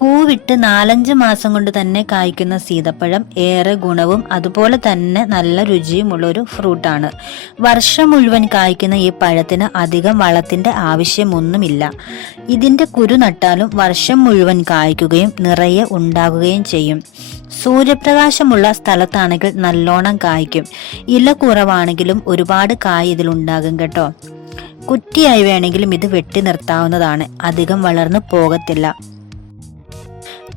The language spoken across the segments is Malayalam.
പൂവിട്ട് 4-5 മാസം കൊണ്ട് തന്നെ കായ്ക്കുന്ന സീതപ്പഴം ഏറെ ഗുണവും അതുപോലെ തന്നെ നല്ല രുചിയുമുള്ള ഒരു ഫ്രൂട്ടാണ്. വർഷം മുഴുവൻ കായ്ക്കുന്ന ഈ പഴത്തിന് അധികം വളത്തിന്റെ ആവശ്യമൊന്നുമില്ല. ഇതിന്റെ കുരു നട്ടാലും വർഷം മുഴുവൻ കായ്ക്കുകയും നിറയെ ഉണ്ടാകുകയും ചെയ്യും. സൂര്യപ്രകാശമുള്ള സ്ഥലത്താണെങ്കിൽ നല്ലോണം കായ്ക്കും. ഇല കുറവാണെങ്കിലും ഒരുപാട് കായ് ഇതിലുണ്ടാകും കേട്ടോ. കുറ്റിയായി വേണമെങ്കിലും ഇത് വെട്ടി നിർത്താവുന്നതാണ്. അധികം വളർന്നു പോകത്തില്ല.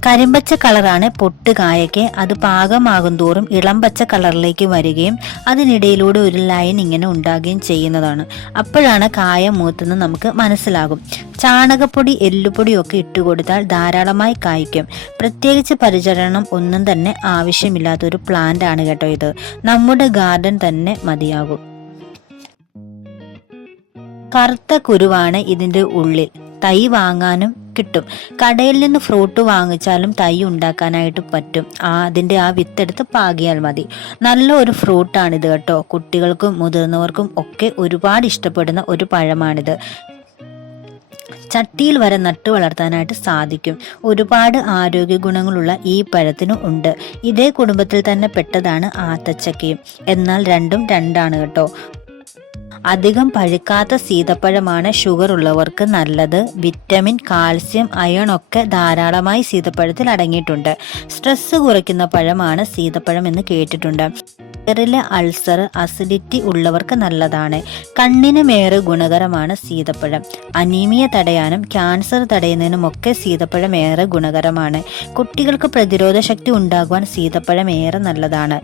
കരിമ്പച്ച കളറാണ് പൊട്ട് കായയ്ക്ക്. അത് പാകമാകും തോറും ഇളം പച്ച കളറിലേക്ക് വരികയും അതിനിടയിലൂടെ ഒരു ലൈൻ ഇങ്ങനെ ഉണ്ടാകുകയും ചെയ്യുന്നതാണ്. അപ്പോഴാണ് കായ മൂത്തെന്ന് നമുക്ക് മനസ്സിലാകും. ചാണകപ്പൊടി എല്ലുപൊടിയൊക്കെ ഇട്ടുകൊടുത്താൽ ധാരാളമായി കായ്ക്കും. പ്രത്യേകിച്ച് പരിചരണം ഒന്നും തന്നെ ആവശ്യമില്ലാത്തൊരു പ്ലാന്റ് ആണ് കേട്ടോ ഇത്. നമ്മുടെ ഗാർഡൻ തന്നെ മതിയാകും. കറുത്ത കുരുവാണ് ഇതിന്റെ ഉള്ളിൽ. തൈ വാങ്ങാനും കിട്ടും. കടയിൽ നിന്ന് ഫ്രൂട്ട് വാങ്ങിച്ചാലും തൈ ഉണ്ടാക്കാനായിട്ട് പറ്റും. അതിന്റെ വിത്തെടുത്ത് പാകിയാൽ മതി. നല്ല ഒരു ഫ്രൂട്ടാണിത് കേട്ടോ. കുട്ടികൾക്കും മുതിർന്നവർക്കും ഒക്കെ ഒരുപാട് ഇഷ്ടപ്പെടുന്ന ഒരു പഴമാണിത്. ചട്ടിയിൽ വരെ നട്ടു വളർത്താനായിട്ട് സാധിക്കും. ഒരുപാട് ആരോഗ്യ ഗുണങ്ങളുള്ള ഈ പഴത്തിനും ഉണ്ട്. ഇതേ കുടുംബത്തിൽ തന്നെ പെട്ടതാണ് ആത്തച്ചക്കയും. എന്നാൽ രണ്ടും രണ്ടാണ് കേട്ടോ. അധികം പഴുക്കാത്ത സീതപ്പഴമാണ് ഷുഗർ ഉള്ളവർക്ക് നല്ലത്. വിറ്റമിൻ, കാൽസ്യം, അയൺ ഒക്കെ ധാരാളമായി സീതപ്പഴത്തിൽ അടങ്ങിയിട്ടുണ്ട്. സ്ട്രെസ് കുറയ്ക്കുന്ന പഴമാണ് സീതപ്പഴം എന്ന് കേട്ടിട്ടുണ്ട്. വയറിലെ അൾസർ, അസിഡിറ്റി ഉള്ളവർക്ക് നല്ലതാണ്. കണ്ണിനുമേറെ ഗുണകരമാണ് സീതപ്പഴം. അനീമിയ തടയാനും ക്യാൻസർ തടയുന്നതിനുമൊക്കെ സീതപ്പഴം ഏറെ ഗുണകരമാണ്. കുട്ടികൾക്ക് പ്രതിരോധ ശക്തി ഉണ്ടാകുവാൻ സീതപ്പഴം ഏറെ നല്ലതാണ്.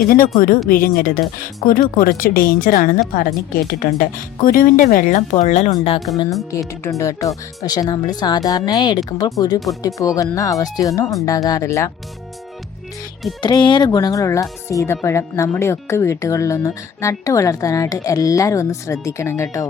ഇതിന്റെ കുരു വിഴുങ്ങരുത്. കുരു കുറച്ച് ഡേഞ്ചർ ആണെന്ന് പറഞ്ഞ് കേട്ടിട്ടുണ്ട്. കുരുവിന്റെ വെള്ളം പൊള്ളൽ ഉണ്ടാക്കുമെന്നും കേട്ടിട്ടുണ്ട് കേട്ടോ. പക്ഷെ നമ്മൾ സാധാരണയായി എടുക്കുമ്പോൾ കുരു പൊട്ടിപ്പോകുന്ന അവസ്ഥയൊന്നും ഉണ്ടാകാറില്ല. ഇത്രയേറെ ഗുണങ്ങളുള്ള സീതപ്പഴം നമ്മുടെയൊക്കെ വീട്ടുകളിലൊന്ന് നട്ടു വളർത്താനായിട്ട് എല്ലാവരും ഒന്ന് ശ്രദ്ധിക്കണം കേട്ടോ.